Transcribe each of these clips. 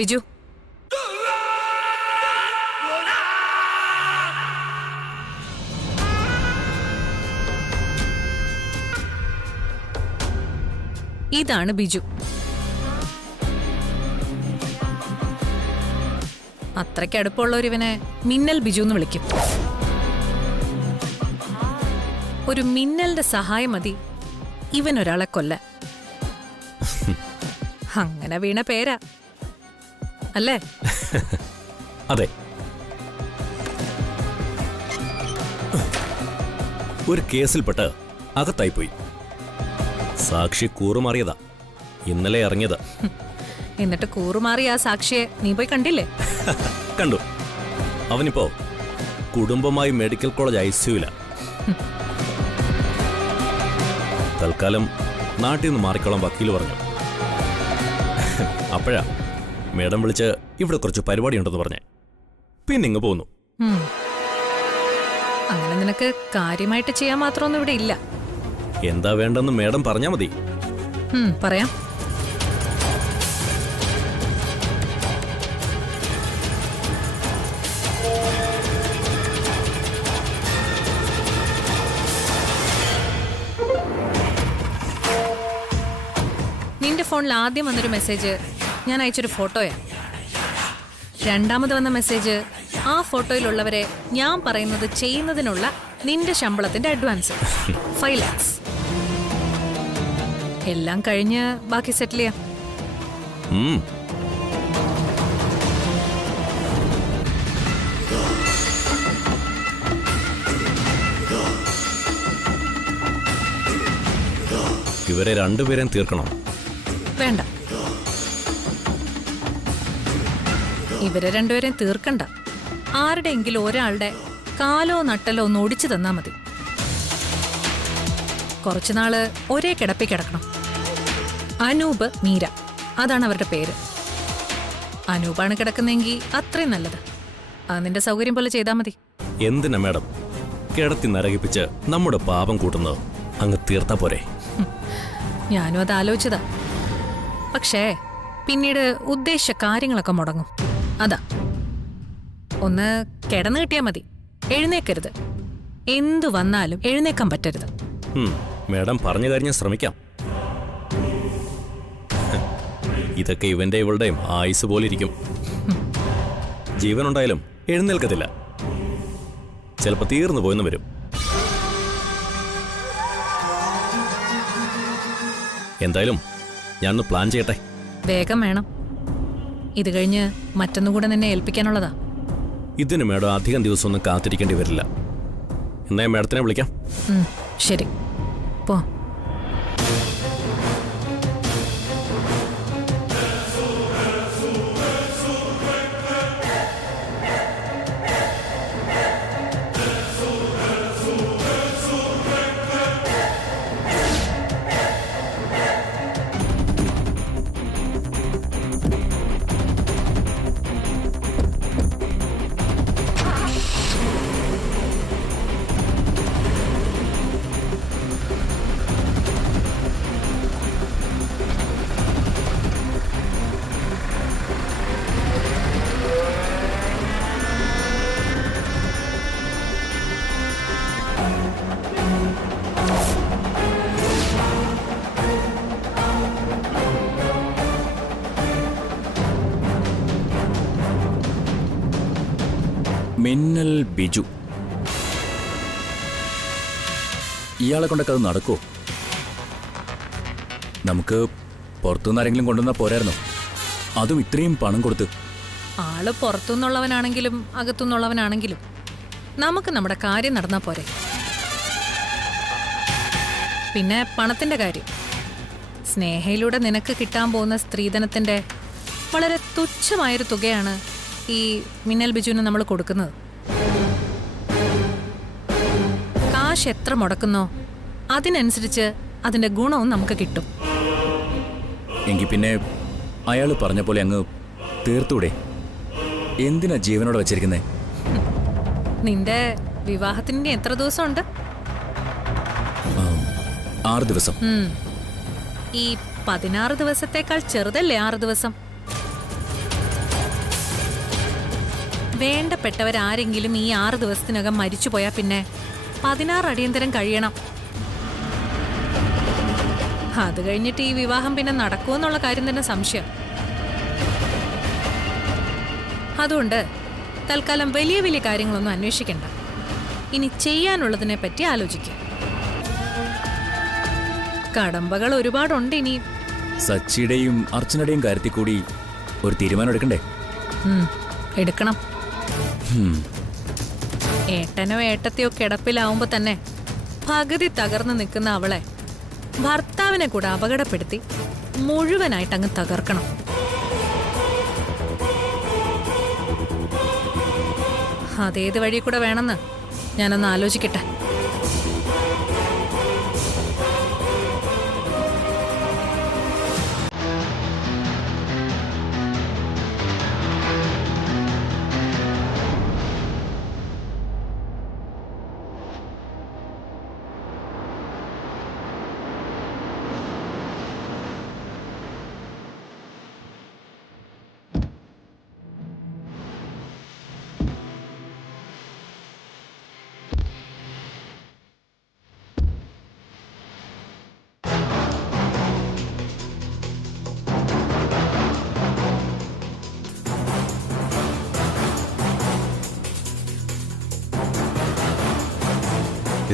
ബിജു, ഇതാണ് ബിജു. അത്രയ്ക്ക് അടുപ്പമുള്ളവരിവനെ മിന്നൽ ബിജു എന്ന് വിളിക്കും. ഒരു മിന്നലിന്റെ സഹായം മതി ഇവനൊരാളെ കൊല്ലാൻ. അങ്ങനെ വീണ പേരാ അല്ലേ? അതെ. ഒരു കേസിൽപ്പെട്ട് അകത്തായിപ്പോയി. സാക്ഷി കൂറുമാറിയതാ, ഇന്നലെ ഇറങ്ങിയതാ. എന്നിട്ട് കൂറുമാറിയ ആ സാക്ഷിയെ നീ പോയി കണ്ടില്ലേ? കണ്ടു. അവനിപ്പോ കുടുംബമായി മെഡിക്കൽ കോളേജ് ICUവില. തൽക്കാലം നാട്ടിൽ നിന്ന് മാറിക്കോളാൻ വക്കീല് പറഞ്ഞു. അപ്പോഴാ മേഡം വിളിച്ച് ഇവിടെ കുറച്ച് പരിപാടി ഉണ്ടെന്ന് പറഞ്ഞേ. പിന്നെ ഇങ്ങ് പോന്നു. അങ്ങനെ നിനക്ക് കാര്യമായിട്ട് ചെയ്യാൻ മാത്രമൊന്നും ഇവിടെ ഇല്ല. എന്താ വേണ്ടെന്ന് മേഡം പറഞ്ഞാ മതി. പറയാം. നിന്റെ ഫോണിൽ ആദ്യം വന്നൊരു മെസ്സേജ് ഞാൻ അയച്ചൊരു ഫോട്ടോയാ. രണ്ടാമത് വന്ന മെസ്സേജ് ആ ഫോട്ടോയിലുള്ളവരെ ഞാൻ പറയുന്നത് ചെയ്യുന്നതിനുള്ള നിന്റെ ശമ്പളത്തിന്റെ അഡ്വാൻസ് 5 lakhs. എല്ലാം കഴിഞ്ഞ് ബാക്കി സെറ്റിൽ ചെയ്യാം. ഇവരെ രണ്ടുപേരെയും തീർക്കണം. വേണ്ട, ഇവരെ രണ്ടുപേരെയും തീർക്കണ്ട. ആരുടെയെങ്കിലും ഒരാളുടെ കാലോ നട്ടലോ ഒന്ന് ഒടിച്ചു തന്നാ മതി. കുറച്ചുനാള് ഒരേ കിടപ്പി കിടക്കണം. അനൂപ്, മീര, അതാണ് അവരുടെ പേര്. അനൂപാണ് കിടക്കുന്നെങ്കിൽ അത്രയും നല്ലത്. അത് നിന്റെ സൗകര്യം പോലെ ചെയ്താൽ മതി. എന്തിനാ മേഡം കിടത്തി നരകിപ്പിച്ച് നമ്മുടെ പാപം കൂട്ടുന്നത്? അങ്ങ് തീർത്താ പോരെ? ഞാനും അത് ആലോചിച്ചതാ. പക്ഷേ പിന്നീട് ഉദ്ദേശിച്ച കാര്യങ്ങളൊക്കെ മുടങ്ങും. അതാ. ഒന്ന് കിടന്നു കിട്ടിയാൽ മതി, എഴുന്നേക്കരുത്. എന്തു വന്നാലും എഴുന്നേക്കാൻ പറ്റരുത്. മേഡം പറഞ്ഞ കാര്യം ഞാൻ ശ്രമിക്കാം. ഇതൊക്കെ ഇവന്റെ ഇവളുടെയും ആയുസ് പോലിരിക്കും. ജീവനുണ്ടായാലും എഴുന്നേൽക്കത്തില്ല. ചിലപ്പോ തീർന്നു പോയെന്ന് വരും. എന്തായാലും ഞാനൊന്ന് പ്ലാൻ ചെയ്യട്ടെ. വേഗം വേണം. ഇത് കഴിഞ്ഞ് മറ്റൊന്നും കൂടെ നിന്നെ ഏൽപ്പിക്കാനുള്ളതാ. ഇതിന് മേഡം അധികം ദിവസമൊന്നും കാത്തിരിക്കേണ്ടി വരില്ല. എന്നാ മേഡത്തിനെ വിളിക്കാം. ശരി, പോ. മിന്നൽ ബിജു, ഇയാളെ കൊണ്ടൊക്കെ അത് നടക്കുമോ? നമുക്ക് പുറത്തുനിന്ന് ആരെങ്കിലും കൊണ്ടുവന്നാൽ പോരായിരുന്നോ? അതും ഇത്രയും പണം കൊടുത്ത്. ആള് പുറത്തുനിന്നുള്ളവനാണെങ്കിലും അകത്തുനിന്നുള്ളവനാണെങ്കിലും നമുക്ക് നമ്മുടെ കാര്യം നടന്നാ പോരെ. പിന്നെ പണത്തിന്റെ കാര്യം, സ്നേഹയിലൂടെ നിനക്ക് കിട്ടാൻ പോകുന്ന സ്ത്രീധനത്തിന്റെ വളരെ തുച്ഛമായൊരു തുകയാണ് ഈ മിന്നൽ ബിജുവിന് നമ്മൾ കൊടുക്കുന്നത്. കാശ് എത്ര മുടക്കുന്നോ അതിനനുസരിച്ച് അതിന്റെ ഗുണവും നമുക്ക് കിട്ടും. എങ്കിൽ പിന്നെ അയാൾ പറഞ്ഞ പോലെ അങ്ങ് തീർത്തൂടെ? എന്തിനാ ജീവനോടെ വെച്ചിരിക്കുന്നേ? നിന്റെ വിവാഹത്തിന്റെ എത്ര ദിവസമുണ്ട്? 6 ദിവസം. ഈ 16 ദിവസത്തേക്കാൾ ചെറുതല്ലേ 6 ദിവസം? വേണ്ടപ്പെട്ടവരാരെങ്കിലും ഈ 6 ദിവസത്തിനകം മരിച്ചുപോയാൽ പിന്നെ 16 അടിയന്തരം കഴിയണം. അത് കഴിഞ്ഞിട്ട് ഈ വിവാഹം പിന്നെ നടക്കുമെന്നുള്ള കാര്യം തന്നെ സംശയം. അതുകൊണ്ട് തൽക്കാലം വലിയ വലിയ കാര്യങ്ങളൊന്നും അന്വേഷിക്കണ്ട. ഇനി ചെയ്യാനുള്ളതിനെ പറ്റി ആലോചിക്കുക. കടമ്പകൾ ഒരുപാടുണ്ട് ഇനി. സച്ചിയുടെയും അർച്ചനയുടെയും കാര്യത്തിൽ കൂടി ഒരു തീരുമാനം എടുക്കണ്ടേ? എടുക്കണം. ഏട്ടനോ ഏട്ടത്തെയോ കിടപ്പിലാവുമ്പോ തന്നെ പകുതി തകർന്നു നിൽക്കുന്ന അവളെ ഭർത്താവിനെ കൂടെ അപകടപ്പെടുത്തി മുഴുവനായിട്ട് അങ്ങ് തകർക്കണം. അതേത് വഴി കൂടെ വേണമെന്ന് ഞാനൊന്ന് ആലോചിക്കട്ടെ.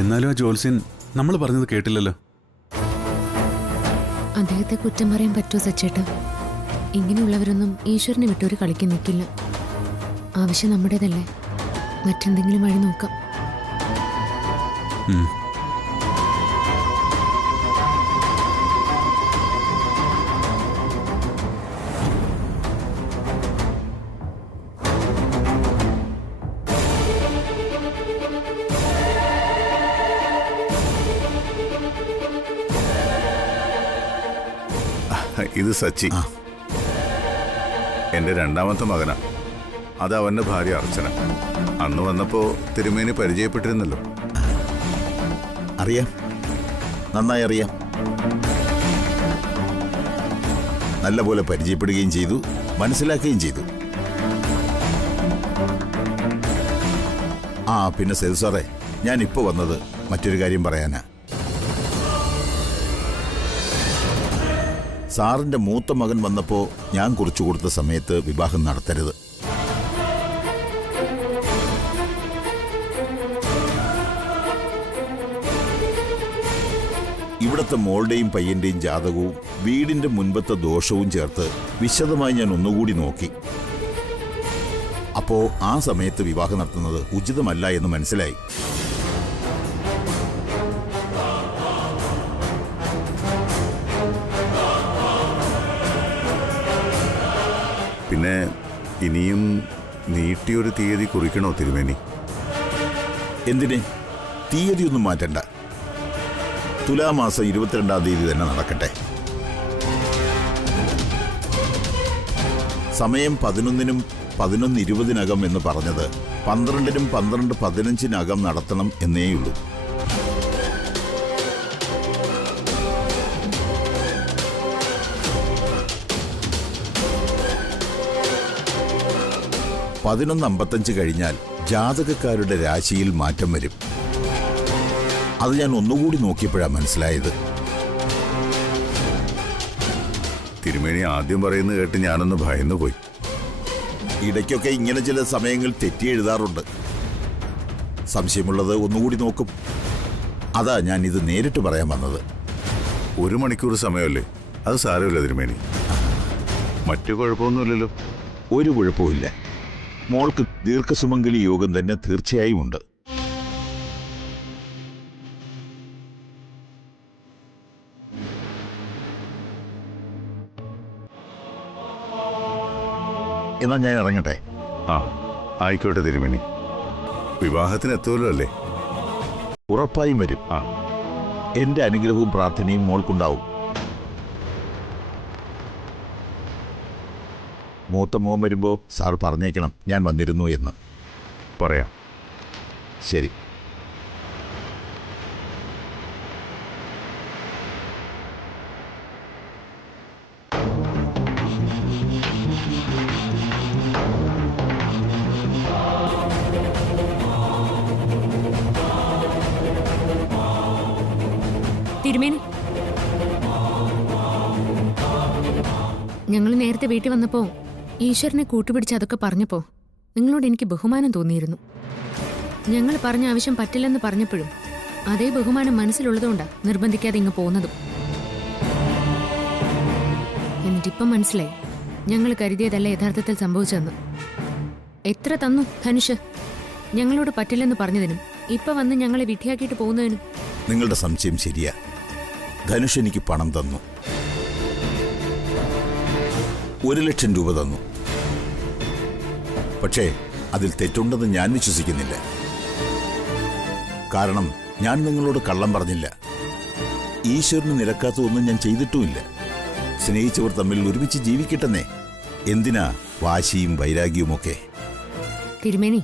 എന്നാലും ആ ജോത്സ്യൻ നമ്മൾ പറഞ്ഞത് കേട്ടില്ലല്ലോ. അദ്ദേഹത്തെ കുറ്റം പറയാൻ പറ്റുമോ സച്ചേട്ടാ? ഇങ്ങനെയുള്ളവരൊന്നും ഈശ്വരനെ വിട്ടൊരു കളിക്ക് നിൽക്കില്ല. ആവശ്യം നമ്മുടേതല്ലേ? മറ്റെന്തെങ്കിലും വഴി നോക്കാം. ഇത് സച്ചി, എൻ്റെ രണ്ടാമത്തെ മകനാ. അത് അവൻ്റെ ഭാര്യ അർച്ചന. അന്ന് വന്നപ്പോ തിരുമേനി പരിചയപ്പെട്ടിരുന്നല്ലോ. അറിയാം, നന്നായി അറിയാം. നല്ലപോലെ പരിചയപ്പെടുകയും ചെയ്തു, മനസ്സിലാക്കുകയും ചെയ്തു. പിന്നെ സേതു സാറേ, ഞാൻ ഇപ്പോൾ വന്നത് മറ്റൊരു കാര്യം പറയാനാ. സാറിന്റെ മൂത്ത മകൻ വന്നപ്പോൾ ഞാൻ കുറിച്ചു കൊടുത്ത സമയത്ത് വിവാഹം നടത്തരുത്. ഇവിടുത്തെ മോളുടെയും പയ്യന്റെയും ജാതകവും വീടിന്റെ മുൻപത്തെ ദോഷവും ചേർത്ത് വിശദമായി ഞാൻ ഒന്നുകൂടി നോക്കി. അപ്പോ ആ സമയത്ത് വിവാഹം നടത്തുന്നത് ഉചിതമല്ല എന്ന് മനസ്സിലായി. പിന്നെ ഇനിയും നീട്ടിയൊരു തീയതി കുറിക്കണോ തിരുമേനി? എന്തിന്? തീയതിയൊന്നും മാറ്റണ്ട. തുലാമാസം 22-ാം തീയതി തന്നെ നടക്കട്ടെ. സമയം 11-നും 11:20-നകം എന്ന് പറഞ്ഞത് 12-നും 12:15-നകം നടത്തണം എന്നേയുള്ളൂ. (11:55) കഴിഞ്ഞാൽ ജാതകക്കാരുടെ രാശിയിൽ മാറ്റം വരും. അത് ഞാൻ ഒന്നുകൂടി നോക്കിയപ്പോഴാണ് മനസ്സിലായത്. തിരുമേനി ആദ്യം പറയുന്നത് കേട്ട് ഞാനൊന്ന് ഭയന്നു പോയി. ഇടയ്ക്കൊക്കെ ഇങ്ങനെ ചില സമയങ്ങൾ തെറ്റി എഴുതാറുണ്ട്. സംശയമുള്ളത് ഒന്നുകൂടി നോക്കും. അതാ ഞാൻ ഇത് നേരിട്ട് പറയാൻ വന്നത്. 1 മണിക്കൂർ സമയമല്ലേ, അത് സാരമില്ല തിരുമേനി. മറ്റു കുഴപ്പമൊന്നുമില്ലല്ലോ? ഒരു കുഴപ്പമില്ല. മോൾക്ക് ദീർഘസുമംഗലി യോഗം തന്നെ തീർച്ചയായും ഉണ്ട്. എന്നാ ഞാൻ ഇറങ്ങട്ടെ. ആയിക്കോട്ടെ തിരുമേനി. വിവാഹത്തിന് എത്തുമല്ലോ അല്ലേ? ഉറപ്പായും വരും. എന്റെ അനുഗ്രഹവും പ്രാർത്ഥനയും മോൾക്കുണ്ടാവും. മൂത്ത മോൻ വരുമ്പോ സാർ പറഞ്ഞേക്കണം ഞാൻ വന്നിരുന്നു എന്ന്. പറയാം. ശരി. തിരുമേനി, ഞങ്ങൾ നേരത്തെ വീട്ടിൽ വന്നപ്പോ ഈശ്വരനെ കൂട്ടുപിടിച്ച് അതൊക്കെ പറഞ്ഞപ്പോ നിങ്ങളോട് എനിക്ക് ബഹുമാനം തോന്നിയിരുന്നു. ഞങ്ങൾ പറഞ്ഞ ആവശ്യം പറ്റില്ലെന്ന് പറഞ്ഞപ്പോഴും അതേ ബഹുമാനം മനസ്സിലുള്ളതുകൊണ്ടാ നിർബന്ധിക്കാതെ ഇങ്ങ് പോകുന്നതും. എന്നിട്ടിപ്പം മനസ്സിലായി ഞങ്ങൾ കരുതിയതല്ല യഥാർത്ഥത്തിൽ സംഭവിച്ചതെന്ന്. എത്ര തന്നു ധനുഷ് ഞങ്ങളോട് പറ്റില്ലെന്ന് പറഞ്ഞതിനും ഇപ്പൊ വന്ന് ഞങ്ങളെ വിധിയാക്കിയിട്ട് പോകുന്നതിനും? നിങ്ങളുടെ സംശയം ശരിയാ. ധനുഷ് എനിക്ക് പണം തന്നു, 1,00,000 രൂപ തന്നു. പക്ഷേ അതിൽ തെറ്റുണ്ടെന്ന് ഞാൻ വിശ്വസിക്കുന്നില്ല. കാരണം ഞാൻ നിങ്ങളോട് കള്ളം പറഞ്ഞില്ല. ഈശ്വരന് നിരക്കാത്തതൊന്നും ഞാൻ ചെയ്തിട്ടുമില്ല. സ്നേഹിച്ചവർ തമ്മിൽ ഒരുമിച്ച് ജീവിക്കട്ടെന്നേ. എന്തിനാ വാശിയും വൈരാഗ്യവുമൊക്കെ? തിരുമേനി,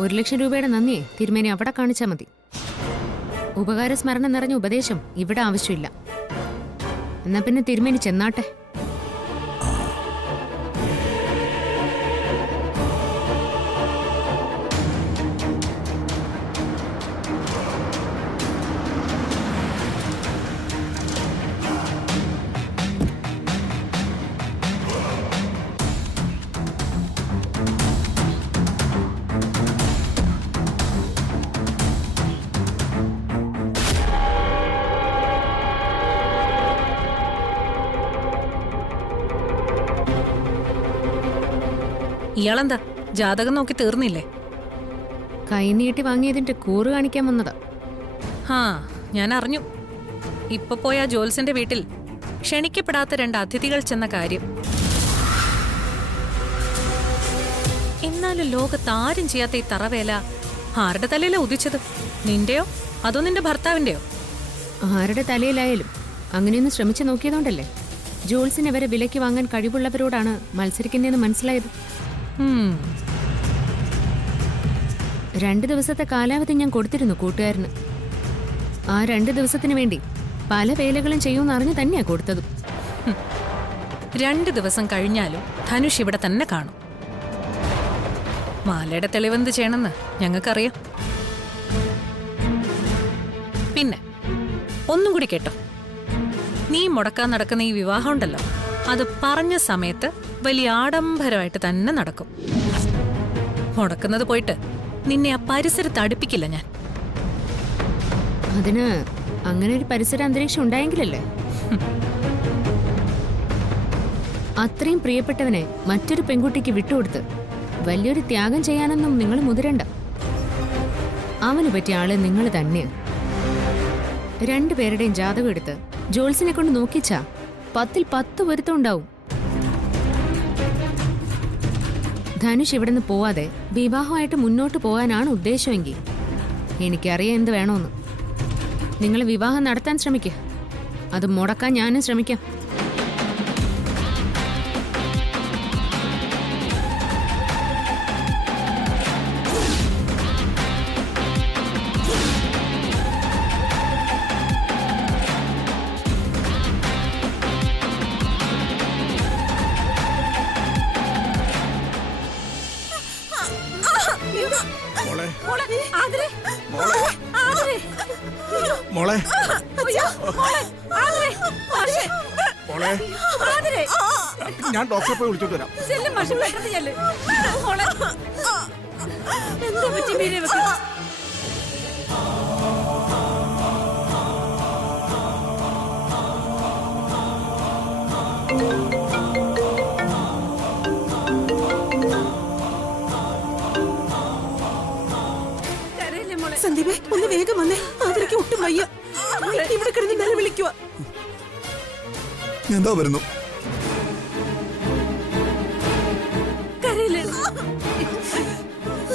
1,00,000 രൂപയുടെ നന്ദിയെ തിരുമേനി അവിടെ കാണിച്ചാൽ മതി. ഉപകാരസ്മരണം നിറഞ്ഞ ഉപദേശം ഇവിടെ ആവശ്യമില്ല. എന്നാ പിന്നെ തിരുമേനി ചെന്നാട്ടെ. ഇയാളെന്താ ജാതകം നോക്കി തീർന്നില്ലേ? കൈ നീട്ടി വാങ്ങിയതിന്റെ കൂറ് കാണിക്കാൻ വന്നതാ. ഹാ, ഞാൻ അറിഞ്ഞു. ഇപ്പൊ പോയ ജോൽസിന്റെ വീട്ടിൽ ക്ഷണിക്കപ്പെടാത്ത 2 അതിഥികൾ ചെന്ന കാര്യം. എന്നാലും ലോകത്ത് ആരും ചെയ്യാത്ത ഈ തറവേല ആരുടെ തലയിലാ ഉദിച്ചത്? നിന്റെയോ അതോ നിന്റെ ഭർത്താവിന്റെയോ? ആരുടെ തലയിലായാലും അങ്ങനെയൊന്ന് ശ്രമിച്ചു നോക്കിയതുകൊണ്ടല്ലേ ജോൾസിനെ വരെ വിലയ്ക്ക് വാങ്ങാൻ കഴിവുള്ളവരോടാണ് മത്സരിക്കുന്നതെന്ന് മനസ്സിലായത്. 2 ദിവസത്തെ കാലാവധി ഞാൻ കൊടുത്തിരുന്നു കൂട്ടുകാരന്. ആ 2 ദിവസത്തിന് വേണ്ടി പല വേലകളും ചെയ്യുമെന്ന് അറിഞ്ഞു തന്നെയാ കൊടുത്തതും. 2 ദിവസം കഴിഞ്ഞാലും ധനുഷ് ഇവിടെ തന്നെ കാണും. മാലയുടെ തെളിവെന്ത് ചെയ്യണമെന്ന് ഞങ്ങൾക്കറിയാം. പിന്നെ ഒന്നും കൂടി കേട്ടോ, നീ മുടക്കാൻ നടക്കുന്ന ഈ വിവാഹം ഉണ്ടല്ലോ, അത് പറഞ്ഞ സമയത്ത് വലിയ ആഡംബരമായിട്ട് തന്നെ നടക്കും. മുടക്കുന്നത് പോയിട്ട് നിന്നെ ആ പരിസരത്ത് അടുപ്പിക്കില്ല ഞാൻ. അതിന് അങ്ങനെ ഒരു പരിസര അന്തരീക്ഷം ഉണ്ടായെങ്കിലല്ലേ. അത്രയും പ്രിയപ്പെട്ടവനെ മറ്റൊരു പെൺകുട്ടിക്ക് വിട്ടുകൊടുത്ത് വലിയൊരു ത്യാഗം ചെയ്യാനൊന്നും നിങ്ങൾ മുതിരണ്ട. അവന് പറ്റിയ ആള് നിങ്ങൾ തന്നെയാണ്. 2 പേരുടെയും ജാതകം എടുത്ത് ജോൾസിനെ കൊണ്ട് നോക്കിച്ചാ 10ൽ 10 പൊരുത്തം ഉണ്ടാവും. ധനുഷ് ഇവിടുന്ന് പോവാതെ വിവാഹമായിട്ട് മുന്നോട്ട് പോകാനാണ് ഉദ്ദേശമെങ്കിൽ എനിക്കറിയാം എന്ത് വേണോന്ന്. നിങ്ങൾ വിവാഹം നടത്താൻ ശ്രമിക്കുക, അത് മുടക്കാൻ ഞാനും ശ്രമിക്കാം. മോളെ മോളെ, ഞാൻ ഡോക്ടറെ പോയി വിളിച്ചോണ്ട് വരാം. സന്ദീപേ, ഒന്ന് വേഗം വന്നേ. അതിലേക്ക് ഒട്ടും വയ്യ. ഇവിടെ കിടന്ന് നില വിളിക്കുക. എന്താ വരുന്നു?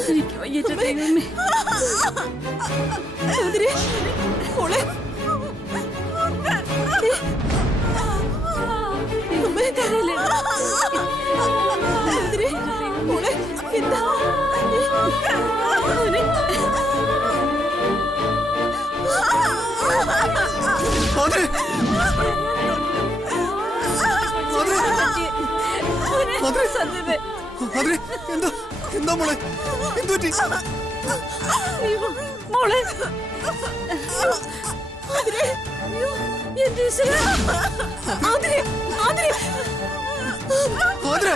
എനിക്ക് വയ്യ ദൈവമേ. മോളെ, മോളെ എന്താ? എന്താ മോളെ, എന്ത് പറ്റി? മോളെ എന്റെ ഈശ്വരാ. ആതിരെ, ആതിരെ. Athira,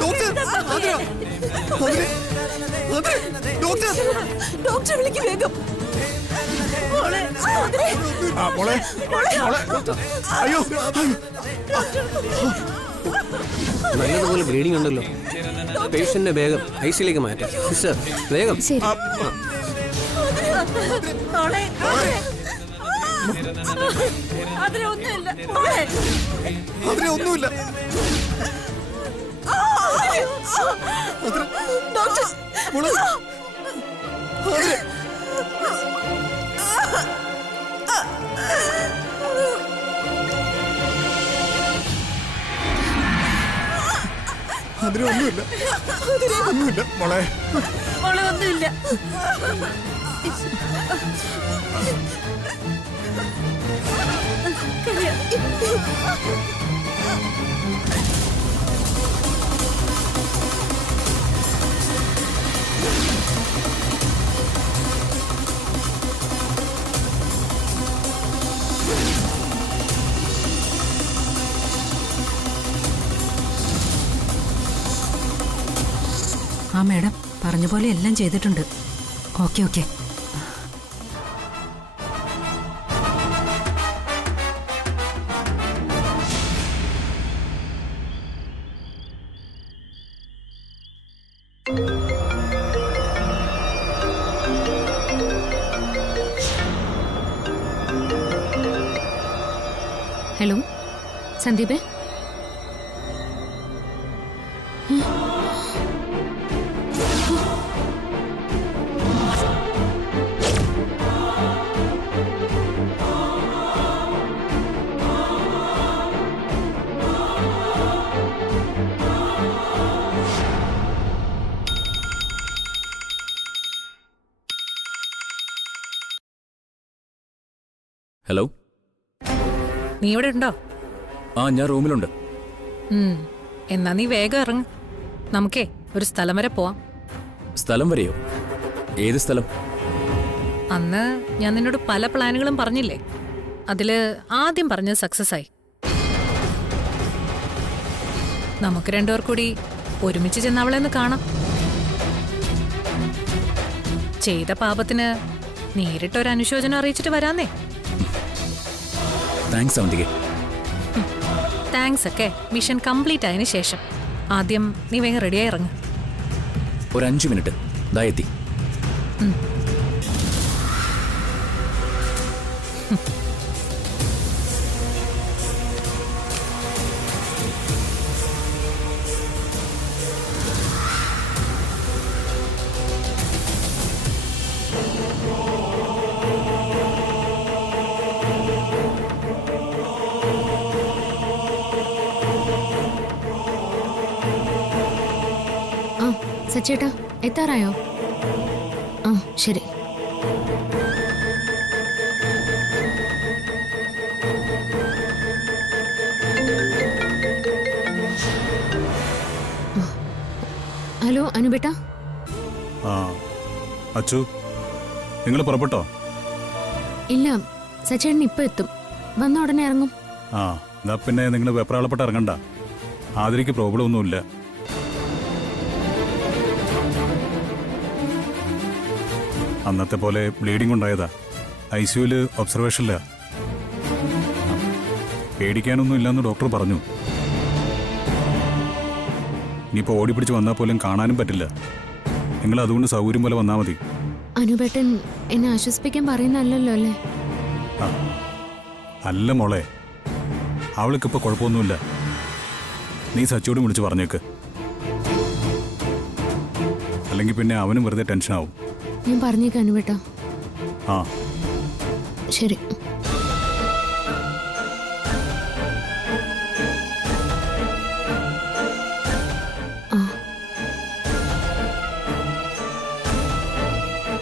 doctor, Athira, Athira, Athira, doctor. ഡോക്ടറെ വിളിക്ക് വേഗം. മോളെ, ആതിരെ. ആ, മോളെ, മോളെ, അയ്യോ, നല്ലതുപോലെ ബ്ലീഡിംഗ് ഉണ്ടല്ലോ. പേഷ്യന്റിനെ വേഗം ഐസിയിലേക്ക് മാറ്റാം. സിസ്റ്റർ വേഗം. ശരി. മോളെ, ആതിരെ ഒന്നുമില്ല. മോളെ, ആതിര ഒന്നുമില്ല. ഡോക്ടർ. മോളെ, ആതിര. അതിന് ഒന്നുമില്ല, ഒന്നുമില്ല മോളെ. മോളെ ഒന്നുമില്ല. ആ മാഡം പറഞ്ഞ പോലെ എല്ലാം ചെയ്തിട്ടുണ്ട്. Okay okay. ഹലോ സന്ദീപേ. ഹലോ. നീ ഇവിടെ ഉണ്ടോ? ആ, ഞാൻ റൂമിലുണ്ട്. എന്നാ നീ വേഗം ഇറങ്ങ്. നമുക്കേ ഒരു സ്ഥലം വരെ പോവാം. സ്ഥലം വരെയോ? ഏത് സ്ഥലം? അന്ന് ഞാൻ നിന്നോട് പല പ്ലാനുകളും പറഞ്ഞില്ലേ, അതില് ആദ്യം പറഞ്ഞത് സക്സസ് ആയി. നമുക്ക് രണ്ടുപേർ കൂടി ഒരുമിച്ച് ചെന്ന് അവളെ ഒന്ന് കാണാം. ചെയ്ത പാപത്തിന് നേരിട്ടൊരു അനുശോചനം അറിയിച്ചിട്ട് വരാന്നേ. താങ്ക്സ് അവന്തികെ. താങ്ക്സ് ഒക്കെ മിഷൻ കംപ്ലീറ്റ് ആയതിനു ശേഷം. ആദ്യം നീ വേഗം റെഡിയായി ഇറങ്ങ്. ഒരു 5 മിനിറ്റ് ദാ എത്തി. ആ സച്ചേട്ടാ, എത്താറായോ? ആ ശരി. ഹലോ അനുബേട്ടാ. ആ അച്ചു, നിങ്ങൾ പുറപ്പെട്ടോ? ഇല്ല, സച്ചേട്ടൻ ഇപ്പൊ എത്തും. വന്ന ഉടനെ ഇറങ്ങും. ആ എന്നാ പിന്നെ നിങ്ങൾ വെപ്രാളപ്പെട്ട് ഇറങ്ങണ്ട. ആതിരയ്ക്ക് പ്രോബ്ലം ഒന്നുമില്ല. അന്നത്തെ പോലെ ബ്ലീഡിംഗ് ഉണ്ടായതാ. ICUല് ഒബ്സർവേഷനില്ല. പേടിക്കാനൊന്നും ഇല്ലെന്ന് ഡോക്ടർ പറഞ്ഞു. ഇനിയിപ്പോൾ ഓടിപ്പിടിച്ച് വന്നാൽ പോലും കാണാനും പറ്റില്ല. നിങ്ങൾ അതുകൊണ്ട് സൗകര്യം പോലെ വന്നാൽ മതി. അനുബേട്ടൻ എന്നെ ആശ്വസിപ്പിക്കാൻ പറയുന്നല്ലോ അല്ലേ? അല്ല മോളെ, അവൾക്കിപ്പോൾ കുഴപ്പമൊന്നുമില്ല. നീ സച്ചിയോടും വിളിച്ച് പറഞ്ഞേക്ക്. അല്ലെങ്കിൽ പിന്നെ അവനും വെറുതെ ടെൻഷനാവും. ഞാൻ പറഞ്ഞേക്കാം അനുബേട്ടാ. ആ ശരി.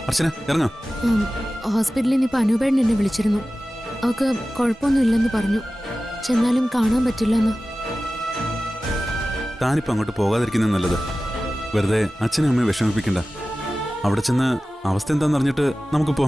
അർച്ചന ഇറങ്ങാം. ഹോസ്പിറ്റലിൽ നിന്ന് ഇപ്പൊ അനുബേട്ടൻ എന്നെ വിളിച്ചിരുന്നു. അവൾക്ക് കുഴപ്പമൊന്നുമില്ലെന്ന് പറഞ്ഞു. ചെന്നാലും കാണാൻ പറ്റില്ലെന്ന്. താനിപ്പോൾ അങ്ങോട്ട് പോകാതിരിക്കുന്നത് നല്ലത്. വെറുതെ അച്ഛനും അമ്മയെ വിഷമിപ്പിക്കണ്ട. അവിടെ ചെന്ന് അവസ്ഥ എന്താണെന്ന് അറിഞ്ഞിട്ട് നമുക്കിപ്പോ